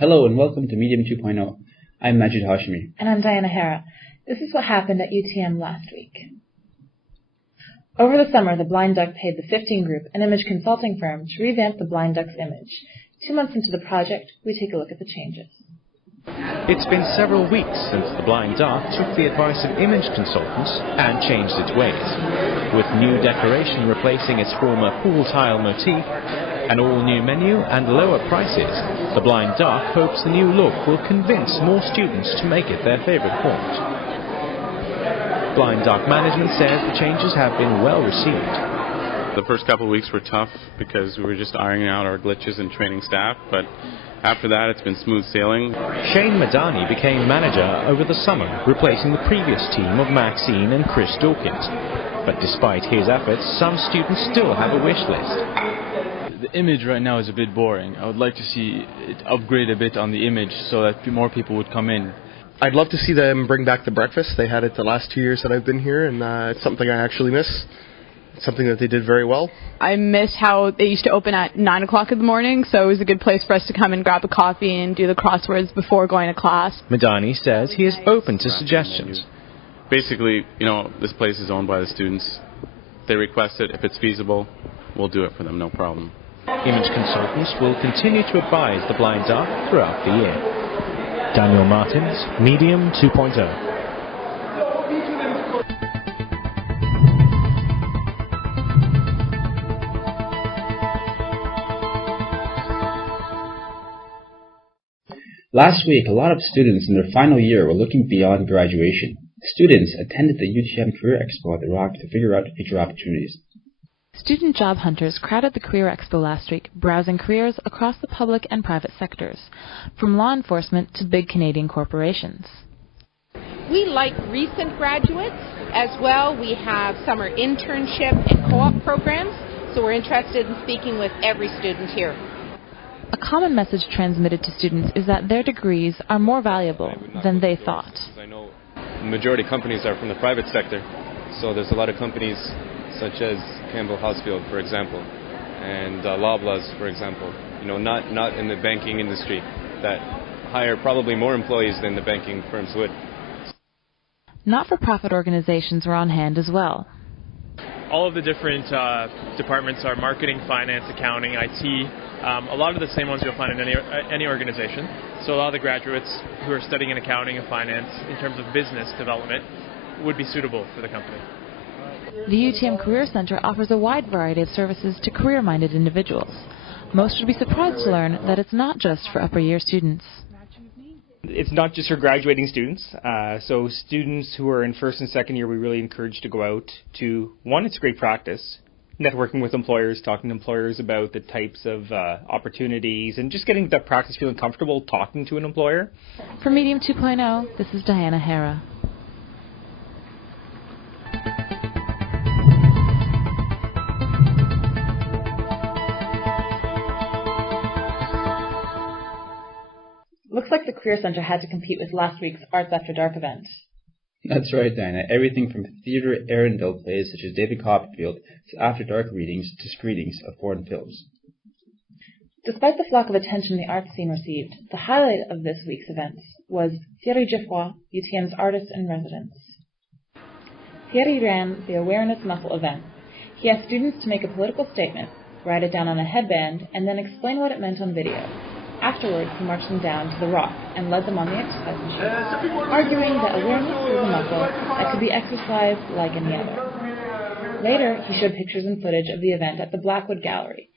Hello and welcome to Medium 2.0. I'm Majid Hashmi. And I'm Diana Hara. This is what happened at UTM last week. Over the summer, the Blind Duck paid the 15 Group, an image consulting firm, to revamp the Blind Duck's image. 2 months into the project, we take a look at the changes. It's been several weeks since the Blind Duck took the advice of image consultants and changed its ways. With new decoration replacing its former pool tile motif, an all-new menu and lower prices, the Blind Duck hopes the new look will convince more students to make it their favourite font. Blind Duck management says the changes have been well received. The first couple of weeks were tough because we were just ironing out our glitches and training staff, but after that it's been smooth sailing. Shane Madani became manager over the summer, replacing the previous team of Maxine and Chris Dawkins. But despite his efforts, some students still have a wish list. The image right now is a bit boring. I would like to see it upgrade a bit on the image so that more people would come in. I'd love to see them bring back the breakfast. They had it the last 2 years that I've been here, and it's something I actually miss. It's something that they did very well. I miss how they used to open at 9 o'clock in the morning, so it was a good place for us to come and grab a coffee and do the crosswords before going to class. Madani says he is open to suggestions. Basically, this place is owned by the students. They request it. If it's feasible, we'll do it for them, no problem. Image consultants will continue to advise the Blind Duck throughout the year. Daniel Martins, Medium 2.0. Last week, a lot of students in their final year were looking beyond graduation. Students attended the UTM Career Expo at the Rock to figure out future opportunities. Student job hunters crowded the Career Expo last week, browsing careers across the public and private sectors, from law enforcement to big Canadian corporations. We like recent graduates as well. We have summer internship and co-op programs, so we're interested in speaking with every student here. A common message transmitted to students is that their degrees are more valuable than they thought. I know the majority of companies are from the private sector, so there's a lot of companies such as Campbell Housefield, for example, and Loblaws, for example, not in the banking industry, that hire probably more employees than the banking firms would. Not-for-profit organizations were on hand as well. All of the different departments are marketing, finance, accounting, IT, a lot of the same ones you'll find in any organization. So a lot of the graduates who are studying in accounting and finance in terms of business development would be suitable for the company. The UTM Career Center offers a wide variety of services to career-minded individuals. Most would be surprised to learn that it's not just for upper-year students. It's not just for graduating students. So students who are in first and second year, we really encourage to go out to, one, it's great practice, networking with employers, talking to employers about the types of opportunities, and just getting that practice, feeling comfortable talking to an employer. For Medium 2.0, this is Diana Hara. Looks like the Career Center had to compete with last week's Arts After Dark event. That's right, Diana. Everything from theatre Arundel plays such as David Copperfield to After Dark readings to screenings of foreign films. Despite the flock of attention the arts scene received, the highlight of this week's events was Thierry Geoffroy, UTM's artist in residence. Thierry ran the Awareness Muscle event. He asked students to make a political statement, write it down on a headband, and then explain what it meant on video. Afterwards, he marched them down to the rock and led them on the exercise machine, arguing that awareness is a muscle that could be exercised like any other. Later, he showed pictures and footage of the event at the Blackwood Gallery.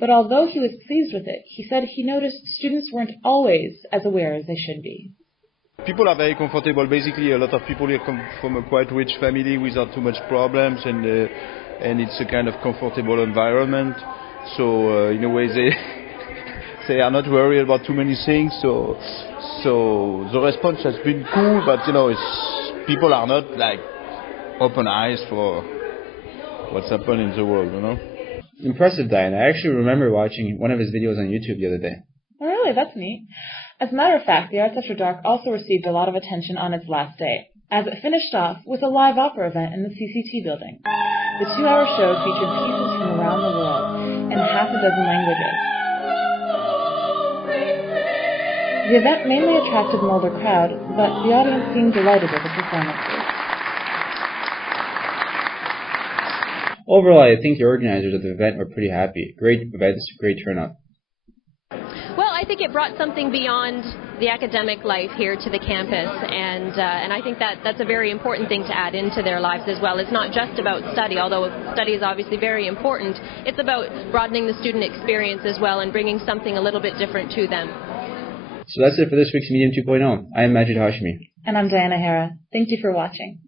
But although he was pleased with it, he said he noticed students weren't always as aware as they should be. People are very comfortable. Basically, a lot of people here come from a quite rich family without too much problems, and it's a kind of comfortable environment. So, in a way, they are not worried about too many things. So the response has been cool, but people are not like open eyes for what's happened in the world, Impressive, Diana. I actually remember watching one of his videos on YouTube the other day. Oh, really? That's neat. As a matter of fact, the Arts After Dark also received a lot of attention on its last day, as it finished off with a live opera event in the CCT building. The 2-hour show featured pieces from around the world in half a dozen languages. The event mainly attracted an older crowd, but the audience seemed delighted with the performances. Overall, I think the organizers of the event were pretty happy. Great events, great turnout. Well, I think it brought something beyond the academic life here to the campus, and I think that's a very important thing to add into their lives as well. It's not just about study, although study is obviously very important. It's about broadening the student experience as well and bringing something a little bit different to them. So that's it for this week's Medium 2.0. I am Majid Hashmi. And I'm Diana Hara. Thank you for watching.